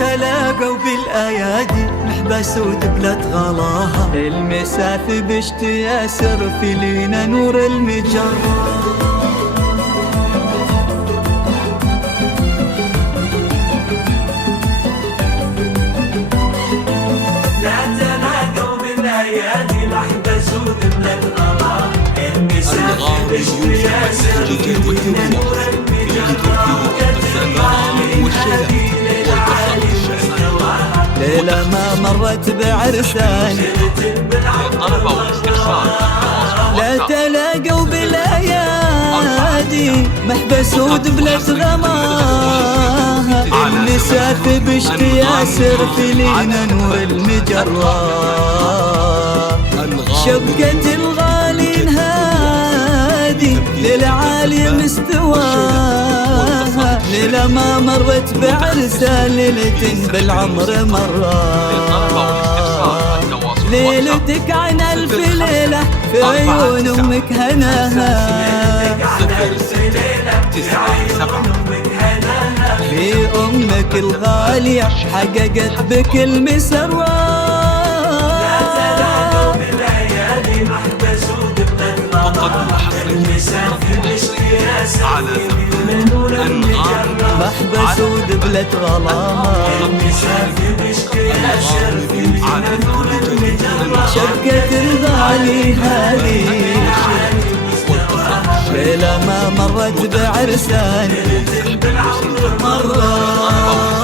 تلاقوا بالأيادي محبس ودبلة غلاها، المساف بشت ياسر في لينا نور المجرة. ليلة ما مرت بعرسان لا تلاقوا بالايادي محبس ودبلة غماها، النساء بشت ياسر في لينا نور المجرة. شبكة الغالين هادي للعالي مستواها، ليلة ما مرت بعرسها ليلة بالعمر مرة. ليلتك عن ألف ليلة في عيون أمك هناها، في أمك الغالية حققت بك المسرة. محبس ودبلة غلاها، شبكة الغالي هذه ليلة ما مرت بعرسان مرة.